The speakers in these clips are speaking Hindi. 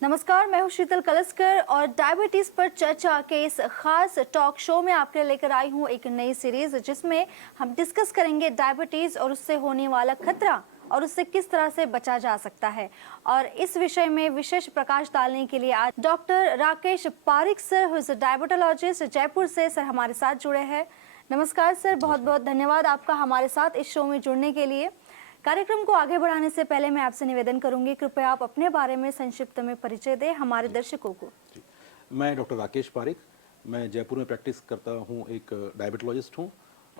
नमस्कार, मैं हूं शीतल कलस्कर और डायबिटीज पर चर्चा के इस खास टॉक शो में आपके लिए लेकर आई हूं एक नई सीरीज जिसमें हम डिस्कस करेंगे डायबिटीज और उससे होने वाला खतरा और उससे किस तरह से बचा जा सकता है। और इस विषय में विशेष प्रकाश डालने के लिए आज doctor Rakesh Pareek sir, who is diabetologist, Jaipur से सर हमारे साथ जुड़े हैं। नमस्कार सर, बहुत बहुत धन्यवाद आपका हमारे साथ इस शो में जुड़ने के लिए। कार्यक्रम को आगे बढ़ाने से पहले मैं आपसे निवेदन करूंगी, कृपया आप अपने बारे में संक्षिप्त में परिचय दें हमारे दर्शकों को। मैं डॉक्टर राकेश पारिक, मैं जयपुर में प्रैक्टिस करता हूँ, एक डायबिटोलॉजिस्ट हूँ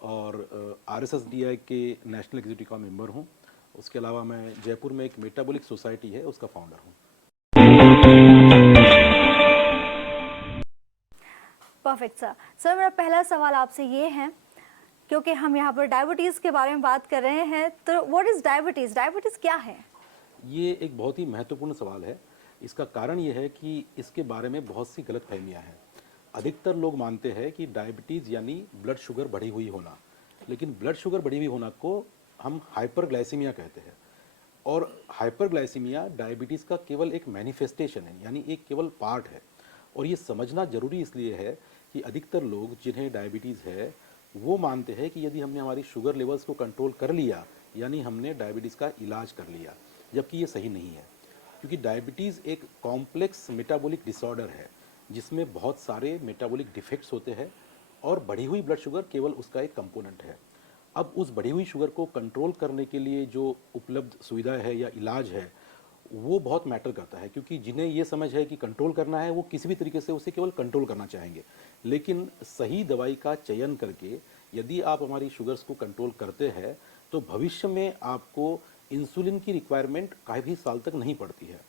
और RSSDI के नेशनल एग्जीक्यूटिव का मेंबर हूँ। उसके अलावा मैं जयपुर में एक मेटाबॉलिक सोसाइटी है उसका फाउंडर हूँ। Perfect sir. सर मेरा पहला सवाल आपसे ये है, क्योंकि हम यहाँ पर डायबिटीज़ के बारे में बात कर रहे हैं, तो व्हाट इज़ डायबिटीज़? डायबिटीज़ क्या है? ये एक बहुत ही महत्वपूर्ण सवाल है। इसका कारण ये है कि इसके बारे में बहुत सी गलतफहमियां हैं। अधिकतर लोग मानते हैं कि डायबिटीज़ यानी ब्लड शुगर बढ़ी हुई होना, लेकिन ब्लड शुगर बढ़ी हुई होना को हम हाइपरग्लाइसीमिया कहते हैं। और हाइपरग्लाइसीमिया डायबिटीज़ का केवल एक मैनिफेस्टेशन है, यानी एक केवल पार्ट है। और ये समझना जरूरी इसलिए है कि अधिकतर लोग जिन्हें डायबिटीज़ है वो मानते हैं कि यदि हमने हमारी शुगर लेवल्स को कंट्रोल कर लिया यानी हमने डायबिटीज़ का इलाज कर लिया, जबकि ये सही नहीं है। क्योंकि डायबिटीज़ एक कॉम्प्लेक्स मेटाबॉलिक डिसऑर्डर है जिसमें बहुत सारे मेटाबॉलिक डिफेक्ट्स होते हैं और बढ़ी हुई ब्लड शुगर केवल उसका एक कंपोनेंट है। अब उस बढ़ी हुई शुगर को कंट्रोल करने के लिए जो उपलब्ध सुविधा है या इलाज है वो बहुत मैटर करता है, क्योंकि जिन्हें ये समझ है कि कंट्रोल करना है वो किसी भी तरीके से उसे केवल कंट्रोल करना चाहेंगे। लेकिन सही दवाई का चयन करके यदि आप हमारी शुगर्स को कंट्रोल करते हैं तो भविष्य में आपको इंसुलिन की रिक्वायरमेंट काफ़ी साल तक नहीं पड़ती है।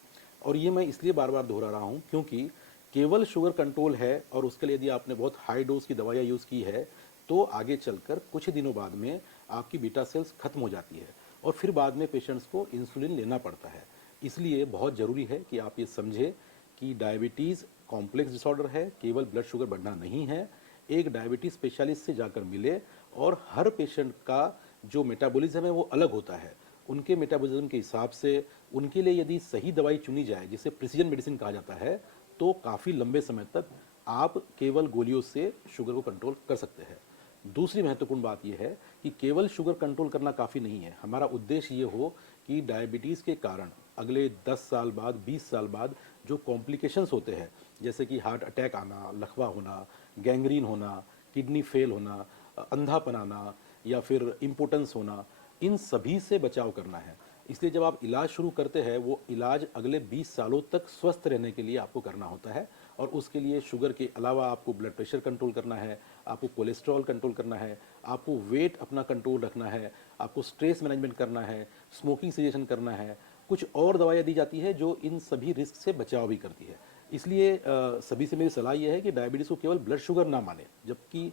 और ये मैं इसलिए बार बार दोहरा रहा हूँ क्योंकि केवल शुगर कंट्रोल है और उसके लिए यदि आपने बहुत हाई डोज की दवाइयाँ यूज़ की है तो आगे चलकर कुछ दिनों बाद में आपकी बीटा सेल्स खत्म हो जाती है और फिर बाद में पेशेंट्स को इंसुलिन लेना पड़ता है। इसलिए बहुत ज़रूरी है कि आप ये समझें कि डायबिटीज़ कॉम्प्लेक्स डिसऑर्डर है, केवल ब्लड शुगर बढ़ना नहीं है। एक डायबिटीज़ स्पेशलिस्ट से जाकर मिले और हर पेशेंट का जो मेटाबॉलिज्म है वो अलग होता है। उनके मेटाबॉलिज्म के हिसाब से उनके लिए यदि सही दवाई चुनी जाए, जिसे प्रिसीजन मेडिसिन कहा जाता है, तो काफ़ी लंबे समय तक आप केवल गोलियों से शुगर को कंट्रोल कर सकते हैं। दूसरी महत्वपूर्ण बात यह है कि केवल शुगर कंट्रोल करना काफ़ी नहीं है। हमारा उद्देश्य ये हो कि डायबिटीज़ के कारण अगले 10 साल बाद, 20 साल बाद जो कॉम्प्लिकेशंस होते हैं, जैसे कि हार्ट अटैक आना, लकवा होना, गैंग्रीन होना, किडनी फेल होना, अंधापन आना या फिर इम्पोर्टेंस होना, इन सभी से बचाव करना है। इसलिए जब आप इलाज शुरू करते हैं वो इलाज अगले 20 सालों तक स्वस्थ रहने के लिए आपको करना होता है। और उसके लिए शुगर के अलावा आपको ब्लड प्रेशर कंट्रोल करना है, आपको कोलेस्ट्रॉल कंट्रोल करना है, आपको वेट अपना कंट्रोल रखना है, आपको स्ट्रेस मैनेजमेंट करना है, स्मोकिंग सेजेशन करना है। कुछ और दवाइयाँ दी जाती है जो इन सभी रिस्क से बचाव भी करती है। इसलिए सभी से मेरी सलाह यह है कि डायबिटीज़ को केवल ब्लड शुगर ना माने, जबकि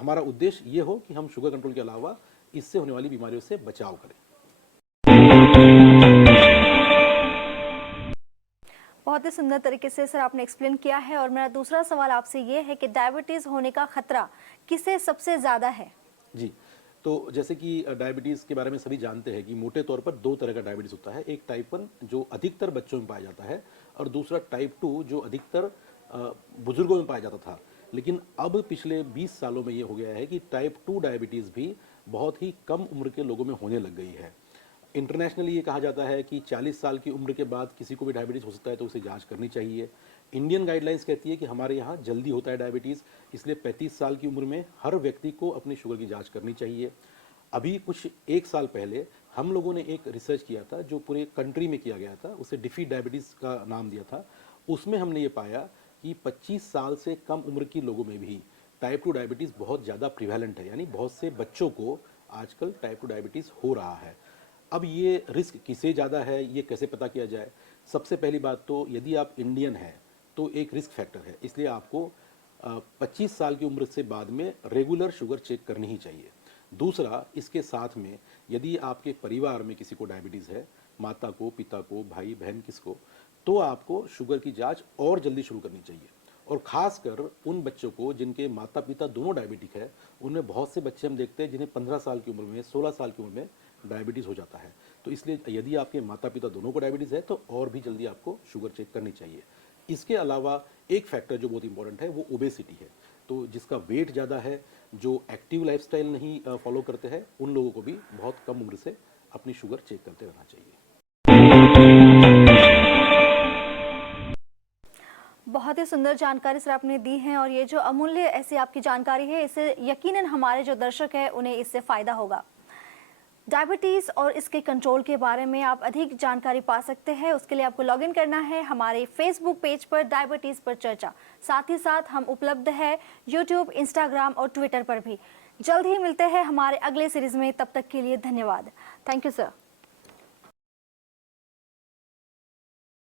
हमारा उद्देश्य ये हो कि हम शुगर कंट्रोल के अलावा इससे होने वाली बीमारियों से बचाव करें। बहुत ही सुंदर तरीके से सर आपने एक्सप्लेन किया है। और मेरा दूसरा सवाल आपसे ये है कि डायबिटीज़ होने का खतरा किसे सबसे ज़्यादा है? जी, तो जैसे कि डायबिटीज़ के बारे में सभी जानते हैं कि मोटे तौर पर 2 तरह का डायबिटीज़ होता है। एक टाइप 1 जो अधिकतर बच्चों में पाया जाता है और दूसरा टाइप 2 जो अधिकतर बुजुर्गों में पाया जाता था। लेकिन अब पिछले 20 सालों में ये हो गया है कि टाइप 2 डायबिटीज़ भी बहुत ही कम उम्र के लोगों में होने लग गई है। इंटरनेशनली ये कहा जाता है कि 40 साल की उम्र के बाद किसी को भी डायबिटीज़ हो सकता है तो उसे जांच करनी चाहिए। इंडियन गाइडलाइंस कहती है कि हमारे यहाँ जल्दी होता है डायबिटीज़, इसलिए 35 साल की उम्र में हर व्यक्ति को अपनी शुगर की जांच करनी चाहिए। अभी कुछ 1 साल पहले हम लोगों ने एक रिसर्च किया था जो पूरे कंट्री में किया गया था, उसे डिफीट डायबिटीज़ का नाम दिया था। उसमें हमने ये पाया कि 25 साल से कम उम्र के लोगों में भी टाइप 2 डायबिटीज़ बहुत ज़्यादा प्रिवेलेंट है, यानी बहुत से बच्चों को आजकल टाइप 2 डायबिटीज़ हो रहा है। अब ये रिस्क किसे ज़्यादा है, ये कैसे पता किया जाए? सबसे पहली बात तो यदि आप इंडियन हैं तो एक रिस्क फैक्टर है, इसलिए आपको 25 साल की उम्र से बाद में रेगुलर शुगर चेक करनी ही चाहिए। दूसरा, इसके साथ में यदि आपके परिवार में किसी को डायबिटीज़ है, माता को, पिता को, भाई बहन किसको, तो आपको शुगर की जांच और जल्दी शुरू करनी चाहिए। और ख़ासकर उन बच्चों को जिनके माता पिता दोनों डायबिटिक है, उनमें बहुत से बच्चे हम देखते हैं जिन्हें 15 साल की उम्र में, 16 साल की उम्र में डायबिटीज़ हो जाता है। तो इसलिए यदि आपके माता पिता दोनों को डायबिटीज़ है तो और भी जल्दी आपको शुगर चेक करनी चाहिए। इसके अलावा एक फैक्टर जो बहुत इंपॉर्टेंट है वो ओबेसिटी है। तो जिसका वेट ज़्यादा है, जो एक्टिव लाइफस्टाइल नहीं फॉलो करते हैं, उन लोगों को भी बहुत कम उम्र से अपनी शुगर चेक करते रहना चाहिए। बहुत ही सुंदर जानकारी सर आपने दी है और ये जो अमूल्य ऐसी आपकी जानकारी है, इससे यकीनन हमारे जो दर्शक हैं उन्हें इससे फ़ायदा होगा। डायबिटीज़ और इसके कंट्रोल के बारे में आप अधिक जानकारी पा सकते हैं। उसके लिए आपको लॉगिन करना है हमारे फेसबुक पेज पर डायबिटीज़ पर चर्चा। साथ ही साथ हम उपलब्ध है यूट्यूब, इंस्टाग्राम और ट्विटर पर भी। जल्द ही मिलते हैं हमारे अगले सीरीज़ में। तब तक के लिए धन्यवाद। Thank you sir.